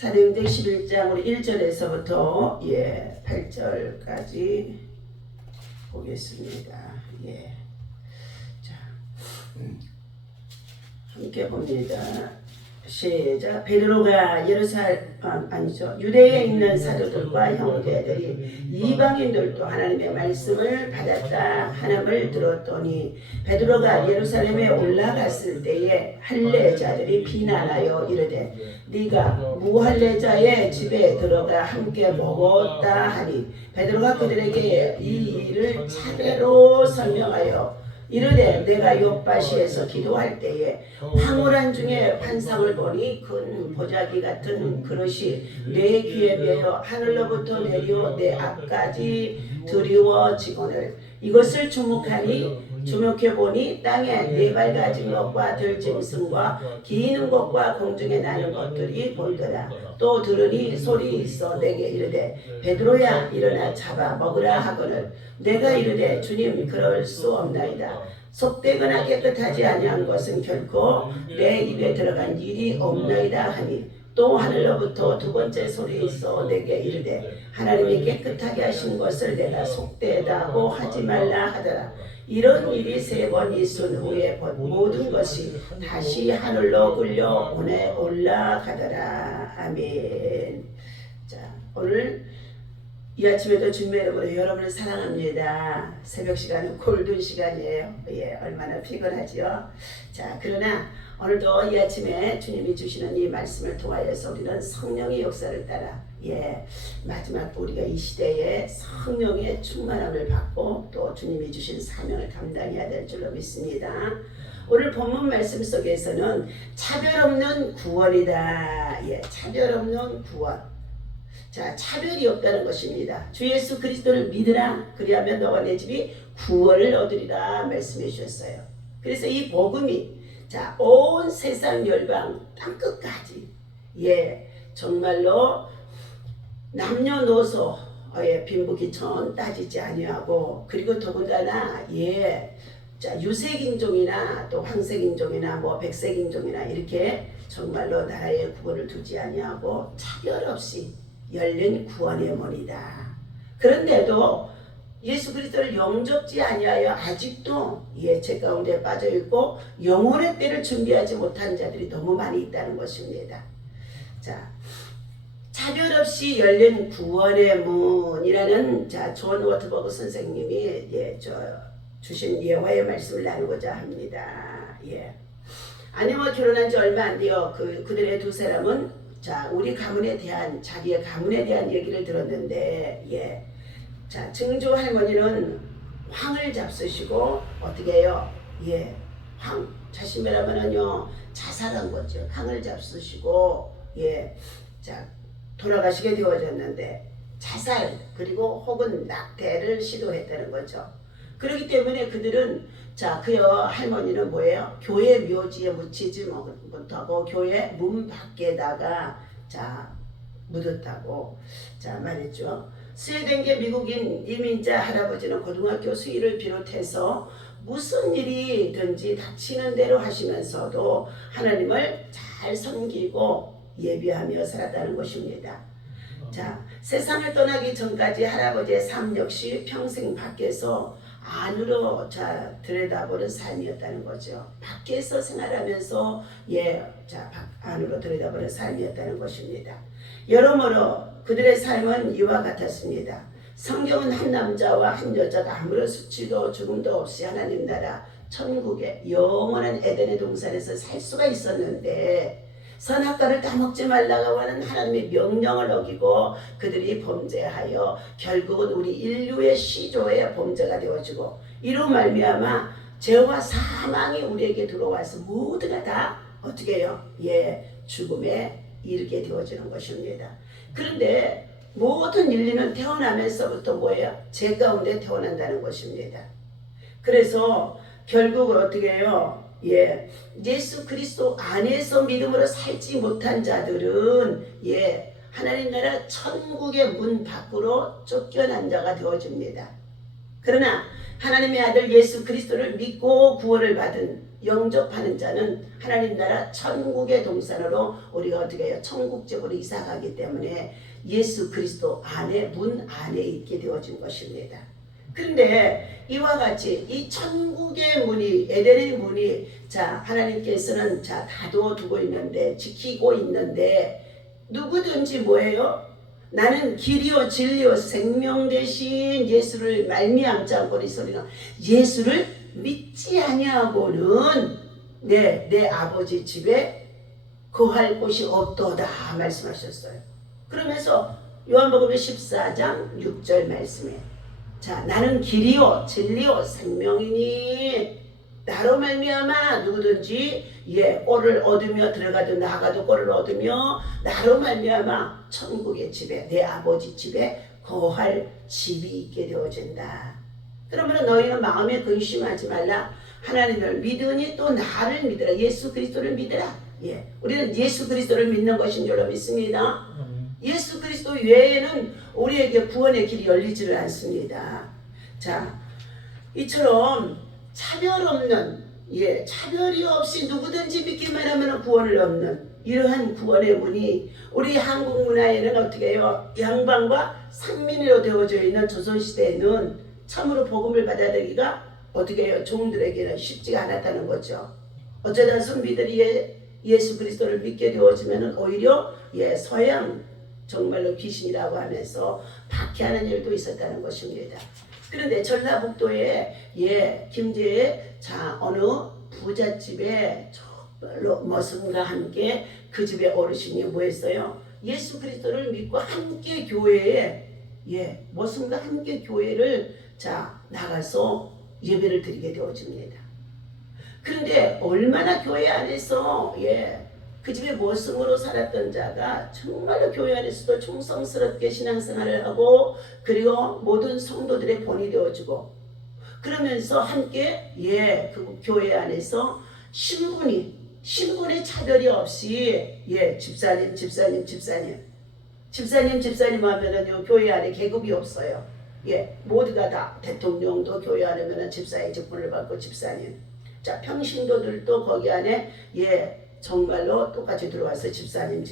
사도행전 11장 우리 1절에서부터 8절까지 보겠습니다. 자, 함께 봅니다. 시작. 베드로가 유대에 있는 사도들과 형제들이 이방인들도 하나님의 말씀을 받았다 하남을 들었더니 베드로가 예루살렘에 올라갔을 때에 할례자들이 비난하여 이르되 네가 무할례자의 집에 들어가 함께 먹었다 하니 베드로가 그들에게 이 일을 차례로 설명하여 이르되 내가 요파시에서 기도할 때에 황홀한 중에 환상을 보니 큰 보자기 같은 그릇이 내 귀에 매어 하늘로부터 내려 내 앞까지 드리워지거늘 이것을 주목해 보니 땅에 네 발 가진 것과 들짐승과 기는 것과 공중에 나는 것들이 보이더라. 또 들으니 소리 있어 내게 이르되 베드로야 일어나 잡아 먹으라 하거늘 내가 이르되 주님 그럴 수 없나이다. 속되거나 깨끗하지 아니한 것은 결코 내 입에 들어간 일이 없나이다 하니 또 하늘로부터 두 번째 소리 있어 내게 이르되 하나님이 깨끗하게 하신 것을 내가 속되다고 하지 말라 하더라. 이런 일이 3번 있은 후에 모든 것이 다시 하늘로 끌려 올라가더라. 아멘. 자, 오늘 이 아침에도 주님의 이름으로 여러분을 사랑합니다. 새벽 시간은 골든 시간이에요. 얼마나 피곤하지요. 자, 그러나 오늘도 이 아침에 주님이 주시는 이 말씀을 통하여서 우리는 성령의 역사를 따라 마지막 우리가 이 시대에 성령의 충만함을 받고 또 주님이 주신 사명을 감당해야 될 줄로 믿습니다. 오늘 본문 말씀 속에서는 차별 없는 구원이다. 차별 없는 구원. 자, 차별이 없다는 것입니다. 주 예수 그리스도를 믿으라. 그리하면 너와 내 집이 구원을 얻으리라 말씀해 주셨어요. 그래서 이 복음이 온 세상 열방 땅끝까지 정말로 남녀노소 빈부귀천 따지지 아니하고 그리고 더군다나 유색인종이나 또 황색인종이나 백색인종이나 이렇게 정말로 나라의 구분을 두지 아니하고 차별 없이 열린 구원의 문이다. 그런데도 예수 그리스도를 영접지 아니하여 아직도 죄 가운데 빠져있고 영혼의 때를 준비하지 못한 자들이 너무 많이 있다는 것입니다. 자, 차별 없이 열린 구원의 문이라는 존 워트버그 선생님이 주신 예화의 말씀을 나누고자 합니다. 아내와 결혼한 지 얼마 안 되어 그들의 두 사람은 우리 가문에 대한 자기의 가문에 대한 얘기를 들었는데 증조 할머니는 황을 잡수시고 어떻게 해요? 황 자신이라면은요 자살한 거죠. 황을 잡수시고 돌아가시게 되어졌는데 자살 그리고 혹은 낙태를 시도했다는 거죠. 그렇기 때문에 그들은 그 할머니는 뭐예요? 교회 묘지에 묻히지 못하고 교회 문 밖에다가 묻었다고 말했죠. 스웨덴계 미국인 이민자 할아버지는 고등학교 수의를 비롯해서 무슨 일이든지 닥치는 대로 하시면서도 하나님을 잘 섬기고 예비하며 살았다는 것입니다. 세상을 떠나기 전까지 할아버지의 삶 역시 평생 밖에서 안으로 들여다보는 삶이었다는 거죠. 밖에서 생활하면서 안으로 들여다보는 삶이었다는 것입니다. 여러모로 그들의 삶은 이와 같았습니다. 성경은 한 남자와 한 여자가 아무런 수치도 죽음도 없이 하나님 나라 천국의 영원한 에덴의 동산에서 살 수가 있었는데 선악과를 따먹지 말라고 하는 하나님의 명령을 어기고 그들이 범죄하여 결국은 우리 인류의 시조의 범죄가 되어지고 이로 말미암아 죄와 사망이 우리에게 들어와서 모두가 다 어떻게 해요? 죽음에 이르게 되어지는 것입니다. 그런데 모든 인류는 태어나면서부터 뭐예요? 죄 가운데 태어난다는 것입니다. 그래서 결국은 어떻게 해요? 예수 그리스도 안에서 믿음으로 살지 못한 자들은 하나님 나라 천국의 문 밖으로 쫓겨난 자가 되어집니다. 그러나 하나님의 아들 예수 그리스도를 믿고 구원을 받은 영접하는 자는 하나님 나라 천국의 동산으로 우리가 어떻게 해요? 천국적으로 이사가기 때문에 예수 그리스도 안에 문 안에 있게 되어진 것입니다. 그런데 이와 같이 이 천국의 문이 에덴의 문이 자 하나님께서는 자 닫아두고 있는데 지키고 있는데 누구든지 뭐예요? 나는 길이요 진리요 생명 되신 예수를 말미암지 않고 이 소리는 예수를 믿지 아니하고는 내 아버지 집에 거할 곳이 없도다 말씀하셨어요. 그러면서 요한복음 14장 6절 말씀에 자 나는 길이요 진리요 생명이니 나로 말미암아 누구든지 꼴을 얻으며 들어가도 나가도 꼴을 얻으며 나로 말미암아 천국의 집에 내 아버지 집에 거할 집이 있게 되어진다. 그러면 너희는 마음에 근심하지 말라. 하나님을 믿으니 또 나를 믿으라. 예수 그리스도를 믿으라. 우리는 예수 그리스도를 믿는 것인 줄로 믿습니다. 예수 그리스도 외에는 우리에게 구원의 길이 열리지를 않습니다. 자, 이처럼 차별 없는 차별이 없이 누구든지 믿기만 하면 구원을 얻는 이러한 구원의 문이 우리 한국 문화에는 어떻게 해요? 양반과 상민으로 되어져 있는 조선시대에는 참으로 복음을 받아들이기가 어떻게 해요? 종들에게는 쉽지가 않았다는 거죠. 어쩌다 선비들이 예수 그리스도를 믿게 되어지면 오히려 서양 정말로 귀신이라고 하면서 박해하는 일도 있었다는 것입니다. 그런데 전라북도에 김제에 어느 부잣집에 정말로 머슴과 함께 그 집의 어르신이 뭐 했어요? 예수 그리스도를 믿고 함께 교회에 머슴과 함께 교회를 나가서 예배를 드리게 되어집니다. 그런데 얼마나 교회 안에서 그 집에 머슴으로 살았던 자가 정말로 교회 안에서도 충성스럽게 신앙생활을 하고 그리고 모든 성도들의 본이 되어주고 그러면서 함께 그 교회 안에서 신분의 차별이 없이 집사님 하면은요 교회 안에 계급이 없어요. 모두가 다 대통령도 교회 안에면은 집사의 직분을 받고 집사님. 자 평신도들도 거기 안에 정말로 똑같이 들어와서 집사님.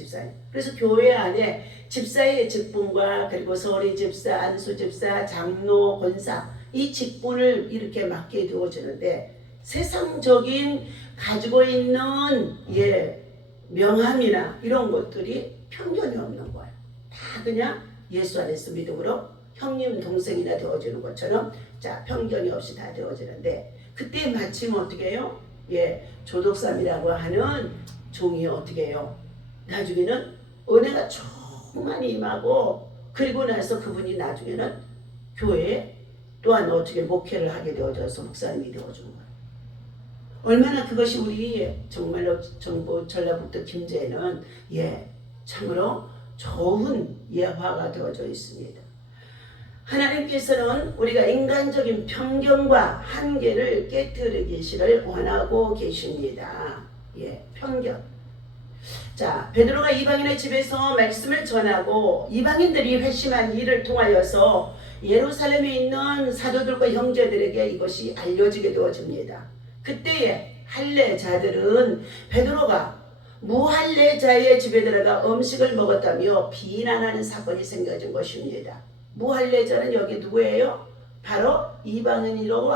그래서 교회 안에 집사의 직분과 그리고 서리 집사, 안수 집사, 장로, 권사 이 직분을 이렇게 맡게 되어지는데 세상적인 가지고 있는 명함이나 이런 것들이 편견이 없는 거예요. 다 그냥 예수 안에서 믿음으로 형님 동생이나 되어지는 것처럼 편견이 없이 다 되어지는데 그때 마침 어떻게 해요? 조덕삼이라고 하는 종이 어떻게 해요? 나중에는 은혜가 조금만 임하고 그리고 나서 그분이 나중에는 교회에 또한 어떻게 목회를 하게 되어져서 목사님이 되어준 거예요. 얼마나 그것이 우리 정말로 정부 전라북도 김제에는 참으로 좋은 예화가 되어져 있습니다. 하나님께서는 우리가 인간적인 편견과 한계를 깨뜨리기를 원하고 계십니다. 편견. 자, 베드로가 이방인의 집에서 말씀을 전하고 이방인들이 회심한 일을 통하여서 예루살렘에 있는 사도들과 형제들에게 이것이 알려지게 되어집니다. 그때에 할례자들은 베드로가 무할례자의 집에 들어가 음식을 먹었다며 비난하는 사건이 생겨진 것입니다. 무할례자는 여기 누구예요? 바로 이방인이라고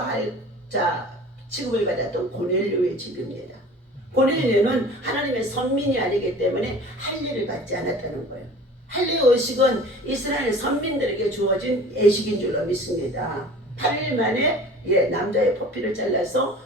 취급을 받았던 고넬료의 집입니다. 고넬료는 하나님의 선민이 아니기 때문에 할례를 받지 않았다는 거예요. 할례 의식은 이스라엘 선민들에게 주어진 예식인 줄로 믿습니다. 8일 만에 남자의 포피를 잘라서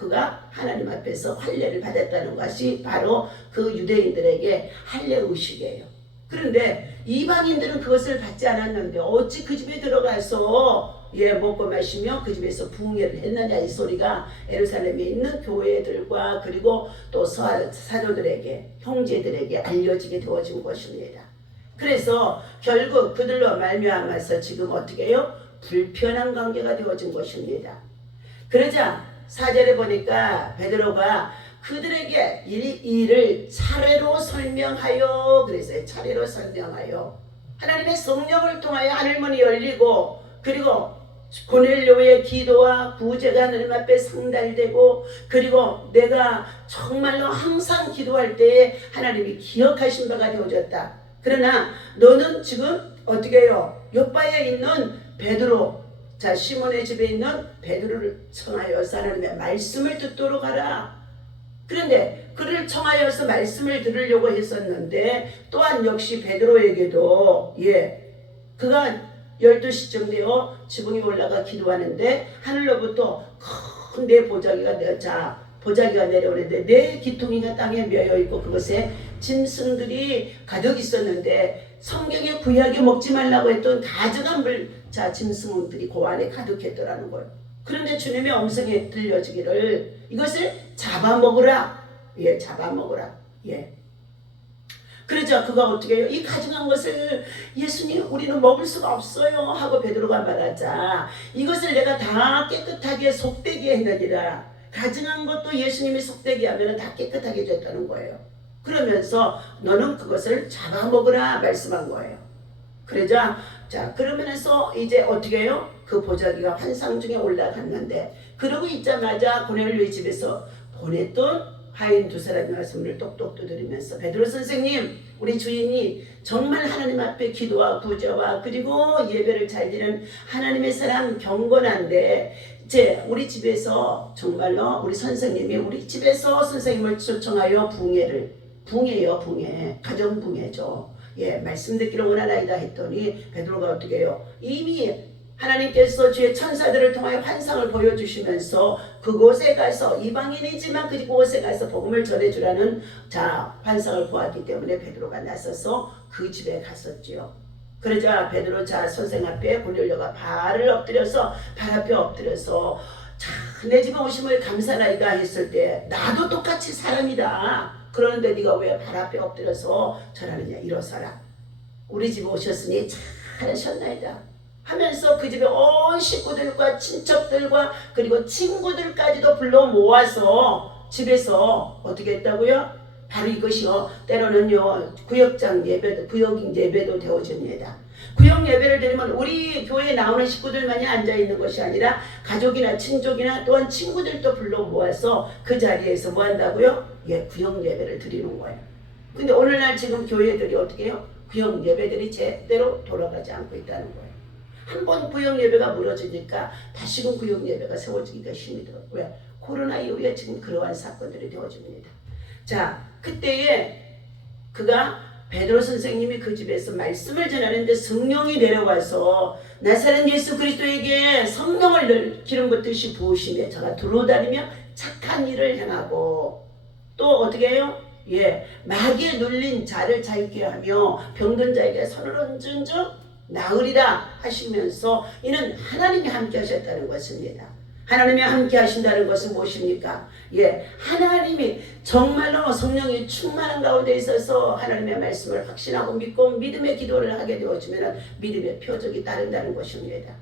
그가 하나님 앞에서 할례를 받았다는 것이 바로 그 유대인들에게 할례 의식이에요. 그런데 이방인들은 그것을 받지 않았는데 어찌 그 집에 들어가서 먹고 마시며 그 집에서 부흥회를 했느냐 이 소리가 예루살렘에 있는 교회들과 그리고 또 사도들에게 형제들에게 알려지게 되어진 것입니다. 그래서 결국 그들로 말미암아서 지금 어떻게 해요? 불편한 관계가 되어진 것입니다. 그러자 4절에 보니까 베드로가 그들에게 이 일을 차례로 설명하여 그랬어요. 차례로 설명하여 하나님의 성령을 통하여 하늘문이 열리고 그리고 고넬료의 기도와 구제가 하나님 앞에 상달되고, 그리고 내가 정말로 항상 기도할 때에 하나님이 기억하신 바가 되어졌다. 그러나 너는 지금 어떻게 해요? 요바에 있는 베드로, 자 시몬의 집에 있는 베드로를 청하여서 하나님의 말씀을 듣도록 하라. 그런데 그를 청하여서 말씀을 들으려고 했었는데, 또한 역시 베드로에게도 그가 12시쯤 되어 지붕에 올라가 기도하는데 하늘로부터 큰 내 보자기가 내려오는데 내 기퉁이가 땅에 메어있고 그것에 짐승들이 가득 있었는데, 성경에 구약에 먹지 말라고 했던 다정한 짐승들이 그 안에 가득했더라는 거예요. 그런데 주님의 음성에 들려지기를 이것을 잡아먹으라. 잡아먹으라. 그러자 그가 어떻게 해요? 이 가증한 것을 예수님 우리는 먹을 수가 없어요 하고 베드로가 말하자, 이것을 내가 다 깨끗하게 속되게 해내리라. 가증한 것도 예수님이 속되게 하면 다 깨끗하게 해줬다는 거예요. 그러면서 너는 그것을 잡아먹으라 말씀한 거예요. 그러자 그러면서 이제 어떻게 해요? 그 보자기가 환상 중에 올라갔는데, 그러고 있자마자 고넬료의 집에서 보냈던 하인 두 사람의 말씀을 똑똑 두드리면서, 베드로 선생님, 우리 주인이 정말 하나님 앞에 기도와 구제와 그리고 예배를 잘 드리는 하나님의 사람 경건한데, 이제 우리 집에서 정말로 우리 선생님이 우리 집에서 선생님을 초청하여 붕해요. 가정붕해죠. 말씀 듣기를 원하나이다 했더니 베드로가 어떻게 해요? 이미 하나님께서 주의 천사들을 통하여 환상을 보여주시면서 그곳에 가서, 이방인이지만 그곳에 가서 복음을 전해주라는 환상을 보았기 때문에 베드로가 나서서 그 집에 갔었지요. 그러자 베드로 선생 앞에 고넬료가 발 앞에 엎드려서 내 집에 오심을 감사나이다 했을 때, 나도 똑같이 사람이다. 그러는데 네가 왜 발 앞에 엎드려서 절하느냐. 일어서라. 우리 집에 오셨으니 잘하셨나이다 하면서 그 집에 온 식구들과 친척들과 그리고 친구들까지도 불러 모아서 집에서 어떻게 했다고요? 바로 이것이요, 때로는요 구역장 예배도 되어집니다. 구역 예배를 드리면 우리 교회에 나오는 식구들만이 앉아있는 것이 아니라 가족이나 친족이나 또한 친구들도 불러 모아서 그 자리에서 뭐 한다고요? 구역 예배를 드리는 거예요. 근데 오늘날 지금 교회들이 어떻게 해요? 구역 예배들이 제대로 돌아가지 않고 있다는 거예요. 한번 구역 예배가 무너지니까 다시금 구역 예배가 세워지기가 힘이 들어요. 왜? 코로나 이후에 지금 그러한 사건들이 되어집니다. 그때에 그가 베드로 선생님이 그 집에서 말씀을 전하는데 성령이 내려와서 나사렛 예수 그리스도에게 성령을 기름 붓듯이 부으시며 저가 두루다니며 착한 일을 행하고, 또 어떻게 해요? 마귀에 눌린 자를 자유케 하며 병든 자에게 손을 얹은 즉 나으리라 하시면서, 이는 하나님이 함께 하셨다는 것입니다. 하나님이 함께 하신다는 것은 무엇입니까? 하나님이 정말로 성령이 충만한 가운데 있어서 하나님의 말씀을 확신하고 믿고 믿음의 기도를 하게 되어지면 믿음의 표적이 따른다는 것입니다.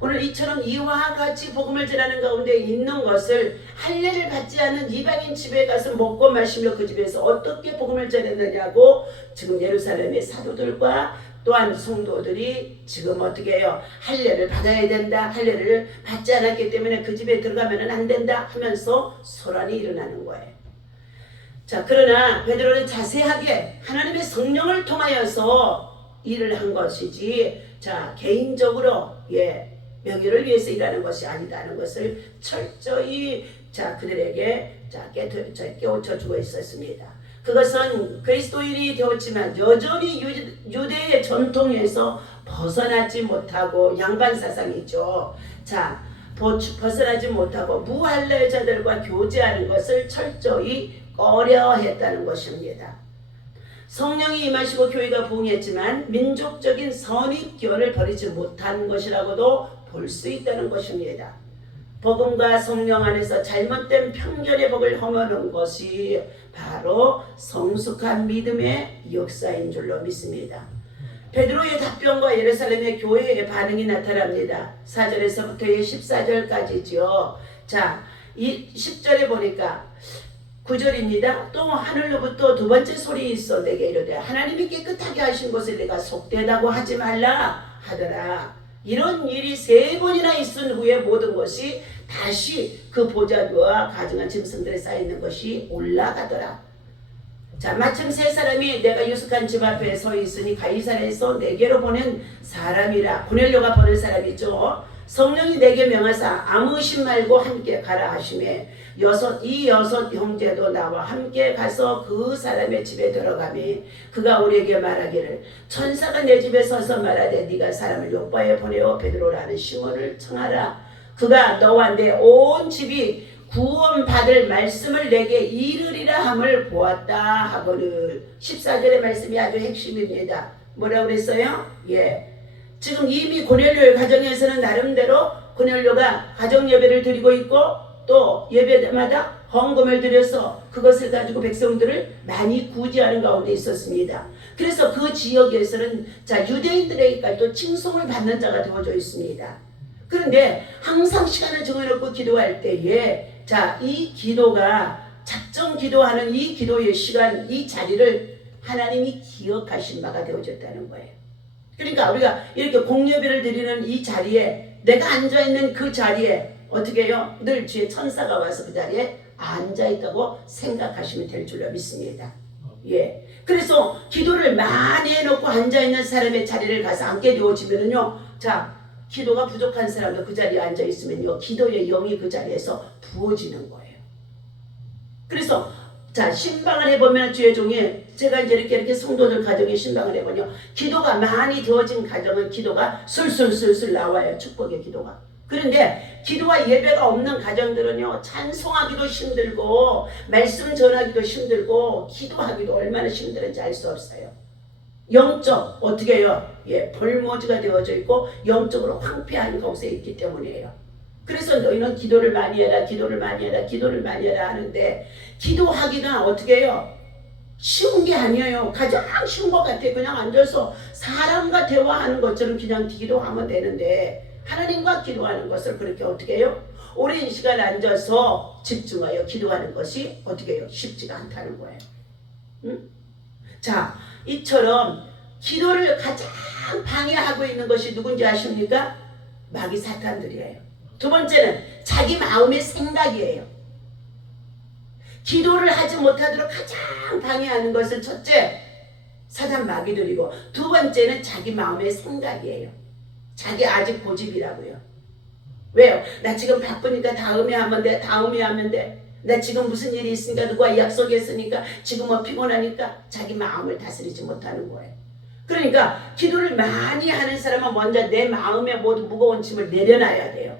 오늘 이처럼 이와 같이 복음을 전하는 가운데 있는 것을 할례를 받지 않은 이방인 집에 가서 먹고 마시며 그 집에서 어떻게 복음을 전했느냐고, 지금 예루살렘의 사도들과 또한 성도들이 지금 어떻게 해요? 할례를 받아야 된다. 할례를 받지 않았기 때문에 그 집에 들어가면 안 된다 하면서 소란이 일어나는 거예요. 그러나 베드로는 자세하게 하나님의 성령을 통하여서 일을 한 것이지, 개인적으로 명예를 위해서 일하는 것이 아니다는 것을 철저히 그들에게 깨우쳐주고 있었습니다. 그것은 그리스도인이 되었지만 여전히 유대의 전통에서 벗어나지 못하고, 양반사상이죠. 벗어나지 못하고 무할례자들과 교제하는 것을 철저히 꺼려했다는 것입니다. 성령이 임하시고 교회가 부흥했지만 민족적인 선입견을 버리지 못한 것이라고도 볼 수 있다는 것입니다. 복음과 성령 안에서 잘못된 편견의 복을 허무는 것이 바로 성숙한 믿음의 역사인 줄로 믿습니다. 베드로의 답변과 예루살렘의 교회의 반응이 나타납니다. 4절에서부터 14절까지죠. 이 10절에 보니까 9절입니다. 또 하늘로부터 두 번째 소리 있어 내게 이르되 하나님이 깨끗하게 하신 것을 내가 속되다고 하지 말라 하더라. 이런 일이 3번이나 있은 후에 모든 것이 다시 그 보자기와 가증한 짐승들에 쌓여있는 것이 올라가더라. 자, 마침 3사람이 내가 유숙한 집 앞에 서 있으니 가이사랴에서 내게로 보낸 사람이라. 고넬료가 보낸 사람이죠. 성령이 내게 명하사 아무 의심 말고 함께 가라 하시매 이 여섯 형제도 나와 함께 가서 그 사람의 집에 들어가매 그가 우리에게 말하기를 천사가 내 집에 서서 말하되 네가 사람을 요바에 보내어 베드로라는 시몬을 청하라. 그가 너와 내 온 집이 구원받을 말씀을 내게 이르리라 함을 보았다 하거늘. 14절의 말씀이 아주 핵심입니다. 뭐라고 그랬어요? 예. 지금 이미 고넬료의 가정에서는 나름대로 고넬료가 가정 예배를 드리고 있고 또 예배마다 헌금을 드려서 그것을 가지고 백성들을 많이 구제하는 가운데 있었습니다. 그래서 그 지역에서는 유대인들에게까지도 칭송을 받는 자가 되어져 있습니다. 그런데 항상 시간을 정해놓고 기도할 때에 이 기도가 작정 기도하는 이 기도의 시간, 이 자리를 하나님이 기억하신 바가 되어졌다는 거예요. 그러니까 우리가 이렇게 공예배를 드리는 이 자리에 내가 앉아있는 그 자리에 어떻게 해요? 늘 주의 천사가 와서 그 자리에 앉아있다고 생각하시면 될 줄로 믿습니다. 예. 그래서 기도를 많이 해놓고 앉아있는 사람의 자리를 가서 앉게 되어지면은요, 기도가 부족한 사람도 그 자리에 앉아있으면요, 기도의 영이 그 자리에서 부어지는 거예요. 그래서 신방을 해보면 주의 종이 제가 이제 이렇게 성도들 가정에 신방을 해보면 기도가 많이 되어진 가정은 기도가 술술술술 나와요. 축복의 기도가. 그런데 기도와 예배가 없는 가정들은요, 찬송하기도 힘들고 말씀 전하기도 힘들고 기도하기도 얼마나 힘들은지 알 수 없어요. 영적 어떻게 해요? 예, 벌모지가 되어져 있고 영적으로 황폐한 곳에 있기 때문이에요. 그래서 너희는 기도를 많이 해라, 기도를 많이 해라, 기도를 많이 해라 하는데 기도하기가 어떻게 해요? 쉬운 게 아니에요. 가장 쉬운 것 같아요. 그냥 앉아서 사람과 대화하는 것처럼 그냥 기도하면 되는데 하나님과 기도하는 것을 그렇게 어떻게 해요? 오랜 시간 앉아서 집중하여 기도하는 것이 어떻게 해요? 쉽지가 않다는 거예요. 응? 이처럼 기도를 가장 방해하고 있는 것이 누군지 아십니까? 마귀 사탄들이에요. 두 번째는 자기 마음의 생각이에요. 기도를 하지 못하도록 가장 방해하는 것은 첫째, 사단 마귀들이고 두 번째는 자기 마음의 생각이에요. 자기 아직 고집이라고요. 왜요? 나 지금 바쁘니까 다음에 하면 돼. 다음에 하면 돼. 나 지금 무슨 일이 있으니까 누가 약속했으니까 지금은 피곤하니까 자기 마음을 다스리지 못하는 거예요. 그러니까 기도를 많이 하는 사람은 먼저 내 마음에 모든 무거운 짐을 내려놔야 돼요.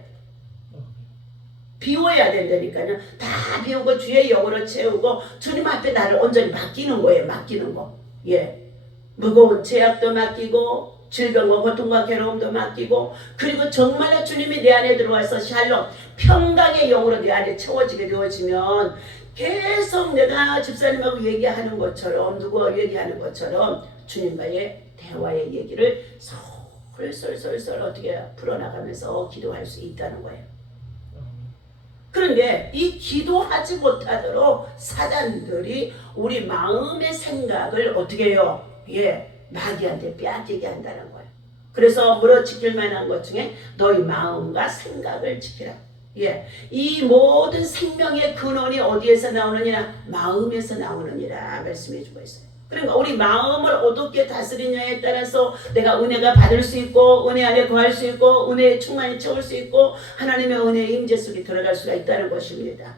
비워야 된다니까요. 다 비우고 주의 영으로 채우고 주님 앞에 나를 온전히 맡기는 거예요. 맡기는 거. 예. 무거운 죄악도 맡기고 질병과 고통과 괴로움도 맡기고 그리고 정말로 주님이 내 안에 들어와서 샬롬 평강의 영으로 내 안에 채워지게 되어지면 계속 내가 집사님하고 얘기하는 것처럼 누구와 얘기하는 것처럼 주님과의 대화의 얘기를 솔솔솔솔 어떻게 풀어나가면서 기도할 수 있다는 거예요. 그런데 이 기도하지 못하도록 사단들이 우리 마음의 생각을 어떻게 해요? 예, 마귀한테 빼앗기게 한다는 거예요. 그래서 물어지킬 만한 것 중에 너희 마음과 생각을 지키라. 예, 이 모든 생명의 근원이 어디에서 나오느냐? 마음에서 나오느니라 말씀해 주고 있어요. 그러니까 우리 마음을 어떻게 다스리냐에 따라서 내가 은혜가 받을 수 있고 은혜 안에 거할 수 있고 은혜에 충만히 채울 수 있고 하나님의 은혜의 임재 속에 들어갈 수가 있다는 것입니다.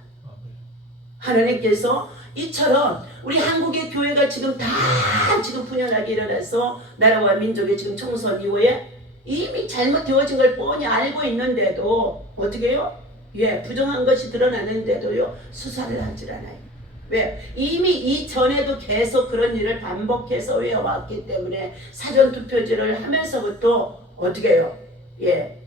하나님께서 이처럼 우리 한국의 교회가 지금 다 지금 분연하게 일어나서 나라와 민족의 지금 총선 이후에 이미 잘못되어진 걸 뻔히 알고 있는데도 어떻게 해요? 예, 부정한 것이 드러나는데도요 수사를 하질 않아요. 왜? 이미 이전에도 계속 그런 일을 반복해서 해왔기 때문에 사전투표제를 하면서부터 어떻게 해요? 예,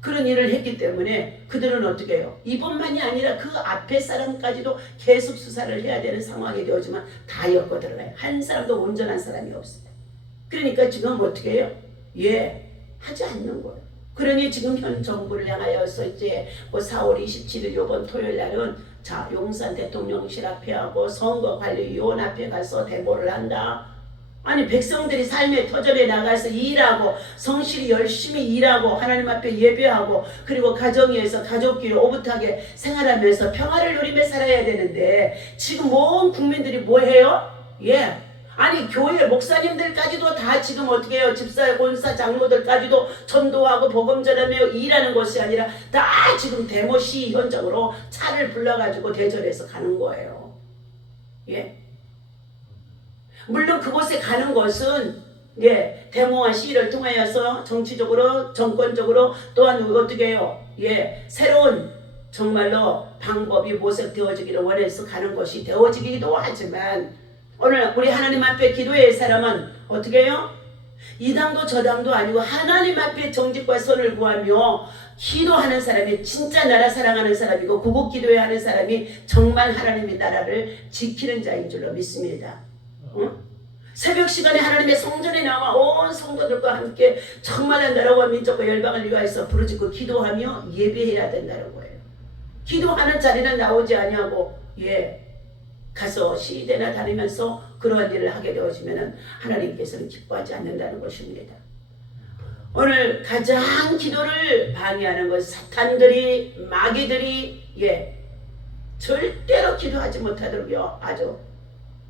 그런 일을 했기 때문에 그들은 어떻게 해요? 이번만이 아니라 그 앞에 사람까지도 계속 수사를 해야 되는 상황이 되어지만 다 엮어 들어가요. 한 사람도 온전한 사람이 없어요. 그러니까 지금 어떻게 해요? 예, 하지 않는 거예요. 그러니 지금 현 정부를 향하여서 이제 4월 27일 이번 토요일 날은 용산 대통령실 앞에 하고 선거관리위원 앞에 가서 대모를 한다. 아니 백성들이 삶의 터전에 나가서 일하고 성실히 열심히 일하고 하나님 앞에 예배하고 그리고 가정에서 가족끼리 오붓하게 생활하면서 평화를 누리며 살아야 되는데 지금 온 국민들이 뭐해요? 예. 아니 교회 목사님들까지도 다 지금 어떻게 해요? 집사, 권사, 장로들까지도 전도하고 복음 전하며 일하는 것이 아니라 다 지금 데모 시위원장으로 차를 불러가지고 대전에서 가는 거예요. 예. 물론 그곳에 가는 것은 예, 데모와 시위를 통하여서 정치적으로 정권적으로 또한 어떻게 해요? 예, 새로운 정말로 방법이 모색되어지기를 원해서 가는 것이 되어지기도 하지만 오늘 우리 하나님 앞에 기도의 사람은 어떻게 해요? 이 당도 저 당도 아니고 하나님 앞에 정직과 선을 구하며 기도하는 사람이 진짜 나라 사랑하는 사람이고 구국 기도에 하는 사람이 정말 하나님의 나라를 지키는 자인 줄로 믿습니다. 응? 새벽 시간에 하나님의 성전에 나와 온 성도들과 함께 정말 나라와 민족과 열방을 위하여서 부르짖고 기도하며 예배해야 된다는 거예요. 기도하는 자리는 나오지 아니하고 예 가서 시대나 다니면서 그러한 일을 하게 되어지면 하나님께서는 기뻐하지 않는다는 것입니다. 오늘 가장 기도를 방해하는 것 사탄들이 마귀들이 예 절대로 기도하지 못하도록요 아주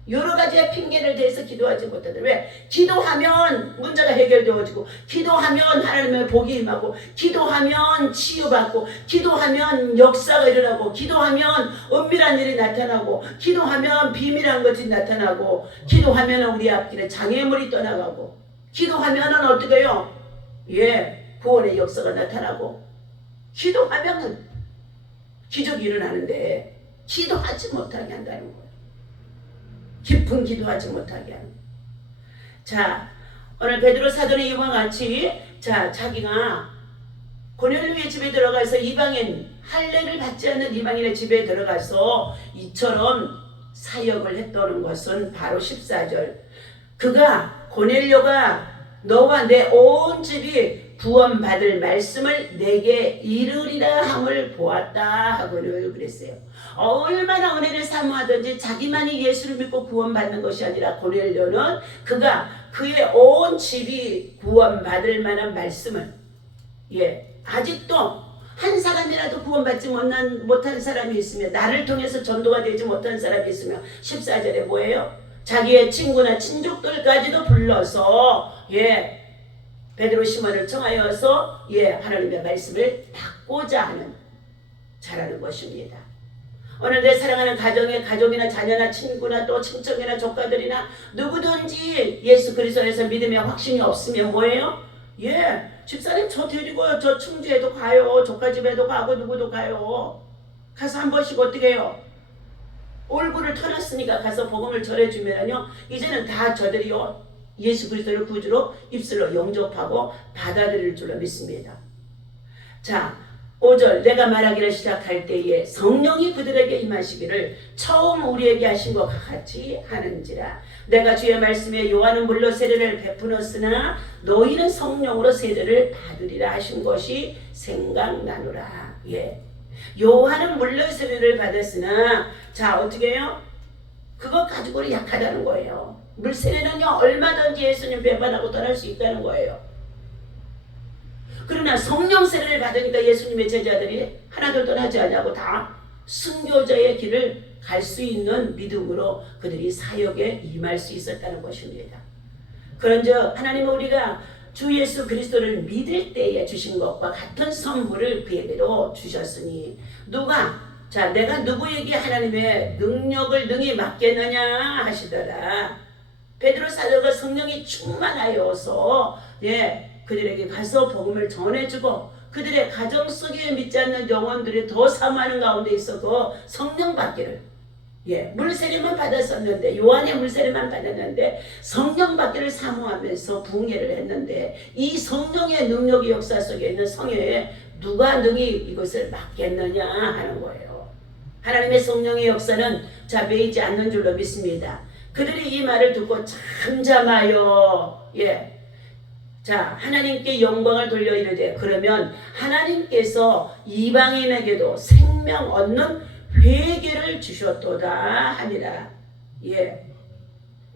여러 가지의 핑계를 대서 기도하지 못하더라. 왜? 기도하면 문제가 해결되어지고 기도하면 하나님의 복이 임하고 기도하면 치유받고 기도하면 역사가 일어나고 기도하면 은밀한 일이 나타나고 기도하면 비밀한 것이 나타나고 기도하면 우리 앞길에 장애물이 떠나가고 기도하면 어떻게 해요? 예, 구원의 역사가 나타나고 기도하면 기적이 일어나는데 기도하지 못하게 한다는 거예요. 깊은 기도하지 못하게 하는. 자, 오늘 베드로 사도는 이와 같이 자 자기가 고넬료의 집에 들어가서 이방인 할례를 받지 않는 이방인의 집에 들어가서 이처럼 사역을 했다는 것은 바로 14절. 그가 고넬료가 너와 내 온 집이 구원받을 말씀을 내게 이르리라 함을 보았다 하고는 그랬어요. 얼마나 은혜를 사모하든지 자기만이 예수를 믿고 구원받는 것이 아니라 고넬료는 그가 그의 온 집이 구원받을 만한 말씀을 예 아직도 한 사람이라도 구원받지 못한 사람이 있으면 나를 통해서 전도가 되지 못한 사람이 있으면 14절에 뭐예요? 자기의 친구나 친족들까지도 불러서 예 베드로 시몬을 청하여서 예 하나님의 말씀을 받고자 하는 자라는 것입니다. 오늘 내 사랑하는 가족이나 자녀나 친구나 또 친척이나 조카들이나 누구든지 예수 그리스도에서 믿음의 확신이 없으면 뭐예요? 예 집사님 저 데리고 저 충주에도 가요. 조카 집에도 가고 누구도 가요. 가서 한 번씩 어떻게 해요? 얼굴을 터놨으니까 가서 복음을 전해주면요 이제는 다 저들이요 예수 그리스도를 구주로 입술로 영접하고 받아들일 줄로 믿습니다. 자 5절 내가 말하기를 시작할 때에 성령이 그들에게 임하시기를 처음 우리에게 하신 것 같이 하는지라. 내가 주의 말씀에 요한은 물로 세례를 베푸었으나 너희는 성령으로 세례를 받으리라 하신 것이 생각나노라. 예. 요한은 물로 세례를 받았으나 자 어떻게 해요? 그것 가지고는 약하다는 거예요. 물세례는요 얼마든지 예수님 배반하고 떠날 수 있다는 거예요. 그러나 성령 세례를 받으니까 예수님의 제자들이 하나도 떠나지 않냐고 다 순교자의 길을 갈 수 있는 믿음으로 그들이 사역에 임할 수 있었다는 것입니다. 그런즉 하나님은 우리가 주 예수 그리스도를 믿을 때에 주신 것과 같은 선물을 그에게도 주셨으니 누가 자 내가 누구에게 하나님의 능력을 능히 맡겠느냐 하시더라. 베드로 사도가 성령이 충만하여서 예 그들에게 가서 복음을 전해주고 그들의 가정 속에 믿지 않는 영혼들이 더 사모하는 가운데 있어서 성령 받기를 예 물세례만 받았었는데 요한의 물세례만 받았는데 성령 받기를 사모하면서 붕괴를 했는데 이 성령의 능력의 역사 속에 있는 성회에 누가 능히 이것을 맡겠느냐 하는 거예요. 하나님의 성령의 역사는 자 매이지 않는 줄로 믿습니다. 그들이 이 말을 듣고 잠잠하여 예. 자 하나님께 영광을 돌려 이르되 그러면 하나님께서 이방인에게도 생명 얻는 회개를 주셨도다 하니라. 예.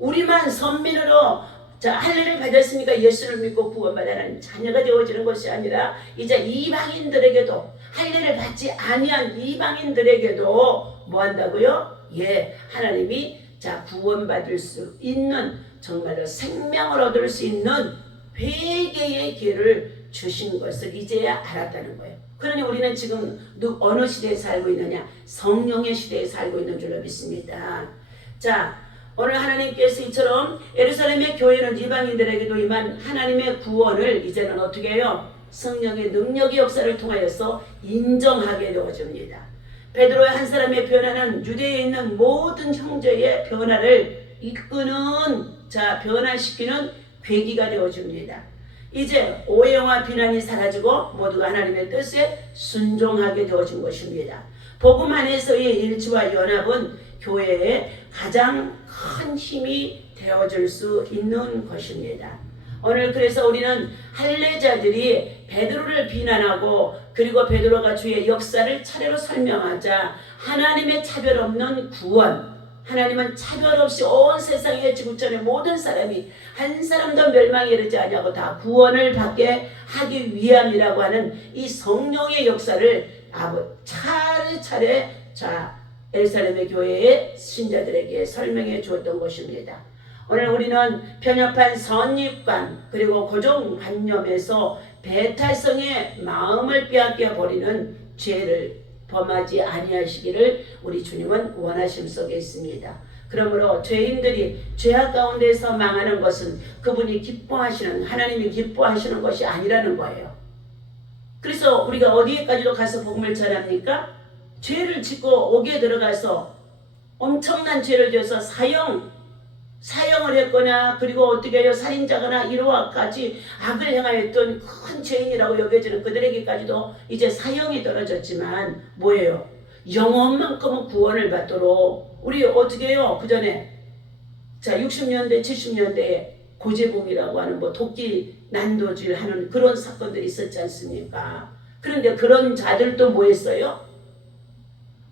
우리만 선민으로 자 할례를 받았으니까 예수를 믿고 구원받아라는 자녀가 되어지는 것이 아니라 이제 이방인들에게도 할례를 받지 아니한 이방인들에게도 뭐 한다고요? 예, 하나님이 자 구원받을 수 있는 정말로 생명을 얻을 수 있는 회개의 기회를 주신 것을 이제야 알았다는 거예요. 그러니 우리는 지금 어느 시대에 살고 있느냐? 성령의 시대에 살고 있는 줄로 믿습니다. 자, 오늘 하나님께서 이처럼 예루살렘의 교회는 이방인들에게도 임한 하나님의 구원을 이제는 어떻게 해요? 성령의 능력의 역사를 통하여서 인정하게 되어집니다. 베드로의 한 사람의 변화는 유대에 있는 모든 형제의 변화를 이끄는 자 변화시키는 계기가 되어줍니다. 이제 오해와 비난이 사라지고 모두가 하나님의 뜻에 순종하게 되어진 것입니다. 복음 안에서의 일치와 연합은 교회의 가장 큰 힘이 되어줄 수 있는 것입니다. 오늘 그래서 우리는 할례자들이 베드로를 비난하고 그리고 베드로가 주의 역사를 차례로 설명하자 하나님의 차별 없는 구원, 하나님은 차별 없이 온 세상의 지구촌의 모든 사람이 한 사람도 멸망에 이르지 아니하고 다 구원을 받게 하기 위함이라고 하는 이 성령의 역사를 차례차례 자 예루살렘의 교회의 신자들에게 설명해 주었던 것입니다. 오늘 우리는 편협한 선입관 그리고 고정관념에서 배탈성의 마음을 빼앗겨 버리는 죄를 범하지 아니하시기를 우리 주님은 원하심 속에 있습니다. 그러므로 죄인들이 죄악 가운데서 망하는 것은 그분이 기뻐하시는 하나님이 기뻐하시는 것이 아니라는 거예요. 그래서 우리가 어디에까지도 가서 복음을 전합니까? 죄를 짓고 옥에 들어가서 엄청난 죄를 지어서 사형을 했거나 그리고 어떻게 해요? 살인자거나 이로와까지 악을 행하였던 큰 죄인이라고 여겨지는 그들에게까지도 이제 사형이 떨어졌지만 뭐예요? 영혼만큼은 구원을 받도록 우리 어떻게 해요? 그 전에 자 60년대 70년대에 고재봉이라고 하는 뭐 도끼 난도질 하는 그런 사건들이 있었지 않습니까? 그런데 그런 자들도 뭐 했어요?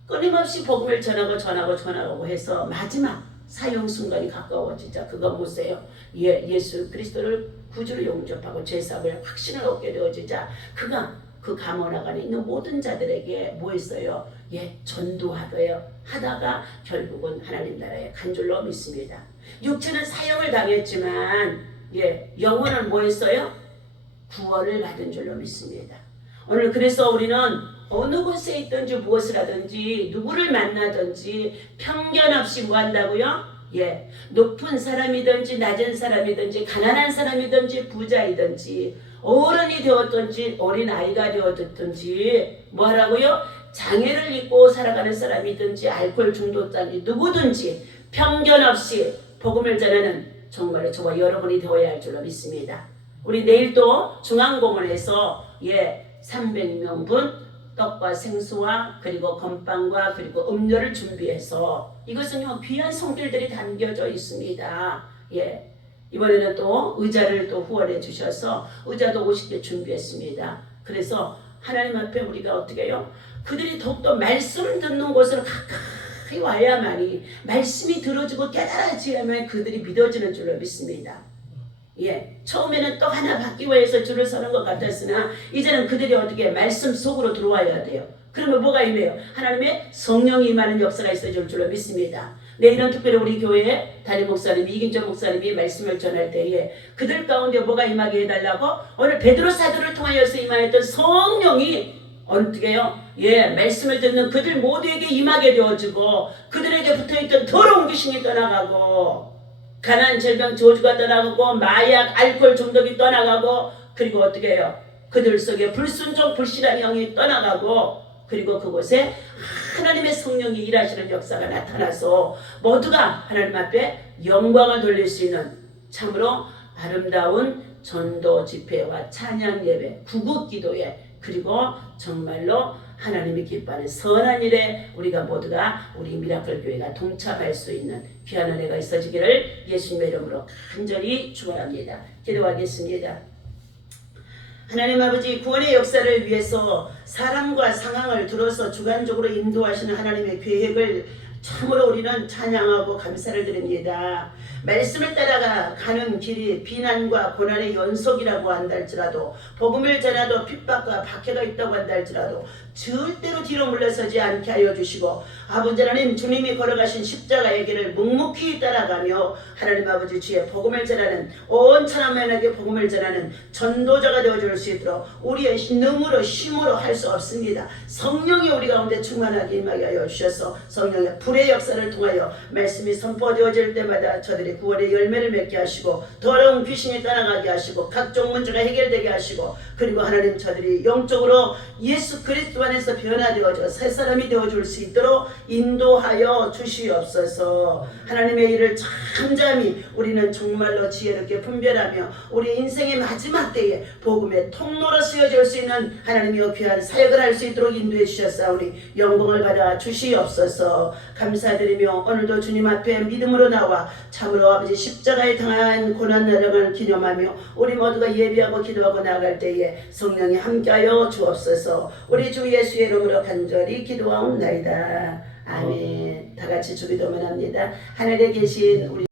끊임없이 복음을 전하고 해서 마지막 사형 순간이 가까워지자 그거 보세요. 예수 그리스도를 구주로 용접하고 죄사함을 확신을 얻게 되어지자 그가 그 감옥 안에 있는 모든 자들에게 뭐 했어요? 전도하다가 결국은 하나님 나라에 간 줄로 믿습니다. 육체는 사형을 당했지만 영혼은 뭐 했어요? 구원을 받은 줄로 믿습니다. 오늘 그래서 우리는 어느 곳에 있든지 무엇을 하든지 누구를 만나든지 편견 없이 뭐 한다고요? 높은 사람이든지 낮은 사람이든지 가난한 사람이든지 부자이든지 어른이 되었든지 어린아이가 되었든지 뭐 하라고요? 장애를 입고 살아가는 사람이든지 알코올 중독자든지 누구든지 편견 없이 복음을 전하는 정말 저와 여러분이 되어야 할 줄로 믿습니다. 우리 내일도 중앙공원에서 300명분 떡과 생수와 그리고 건빵과 그리고 음료를 준비해서 이것은 귀한 손길들이 담겨져 있습니다. 이번에는 또 의자를 또 후원해 주셔서 의자도 50개 준비했습니다. 그래서 하나님 앞에 우리가 어떻게 해요? 그들이 더욱더 말씀 듣는 곳으로 가까이 와야만이 말씀이 들어지고 깨달아지야만 그들이 믿어지는 줄로 믿습니다. 처음에는 떡 하나 받기 위해서 줄을 서는 것 같았으나 이제는 그들이 어떻게 말씀 속으로 들어와야 돼요. 그러면 뭐가 임해요? 하나님의 성령이 임하는 역사가 있어질 줄로 믿습니다. 내일은 특별히 우리 교회 담임 목사님 이긴정 목사님이 말씀을 전할 때에 그들 가운데 뭐가 임하게 해달라고? 오늘 베드로 사도를 통하여서 임하였던 성령이 어떻게 해요? 말씀을 듣는 그들 모두에게 임하게 되어지고 그들에게 붙어있던 더러운 귀신이 떠나가고 가난, 질병, 저주가 떠나가고 마약, 알코올 중독이 떠나가고 그리고 어떻게 해요? 그들 속에 불순종, 불신한 영이 떠나가고 그리고 그곳에 하나님의 성령이 일하시는 역사가 나타나서 모두가 하나님 앞에 영광을 돌릴 수 있는 참으로 아름다운 전도 집회와 찬양 예배, 구국 기도회 그리고 정말로 하나님이 기뻐하는 선한 일에 우리가 모두가 우리 미라클 교회가 동참할 수 있는 귀한 은혜가 있어지기를 예수님의 이름으로 간절히 축원합니다. 기도하겠습니다. 하나님 아버지 구원의 역사를 위해서 사람과 상황을 들어서 주관적으로 인도하시는 하나님의 계획을 참으로 우리는 찬양하고 감사를 드립니다. 말씀을 따라가 가는 길이 비난과 고난의 연속이라고 한다 할지라도, 복음을 전하도 핍박과 박해가 있다고 한다 할지라도 절대로 뒤로 물러서지 않게 하여 주시고, 아버지 하나님, 주님이 걸어가신 십자가의 길을 묵묵히 따라가며 하나님 아버지 주의 복음을 전하는, 온 천하만에게 복음을 전하는 전도자가 되어줄 수 있도록 우리의 능으로 힘으로 할 수 없습니다. 성령이 우리 가운데 충만하게 임하게 하여 주셔서 성령의 불의 역사를 통하여 말씀이 선포되어질 때마다 저들이 구원의 열매를 맺게 하시고, 더러운 귀신이 떠나가게 하시고, 각종 문제가 해결되게 하시고, 그리고 하나님, 저들이 영적으로 예수 그리스도 안에서 변화되어져 새 사람이 되어줄 수 있도록 인도하여 주시옵소서. 하나님의 일을 잠잠히 우리는 정말로 지혜롭게 분별하며 우리 인생의 마지막 때에 복음의 통로로 쓰여질 수 있는 하나님의 귀한 사역을 할 수 있도록 인도해 주셨사오니 영광을 받아 주시옵소서. 감사드리며 오늘도 주님 앞에 믿음으로 나와 참으로 아버지 십자가에 당한 고난나라를 기념하며 우리 모두가 예비하고 기도하고 나아갈 때에 성령이 함께하여 주옵소서. 우리 주 예수의 이름으로 간절히 기도하옵나이다. 아멘. 다 같이 주기도문 합니다. 하늘에 계신 우리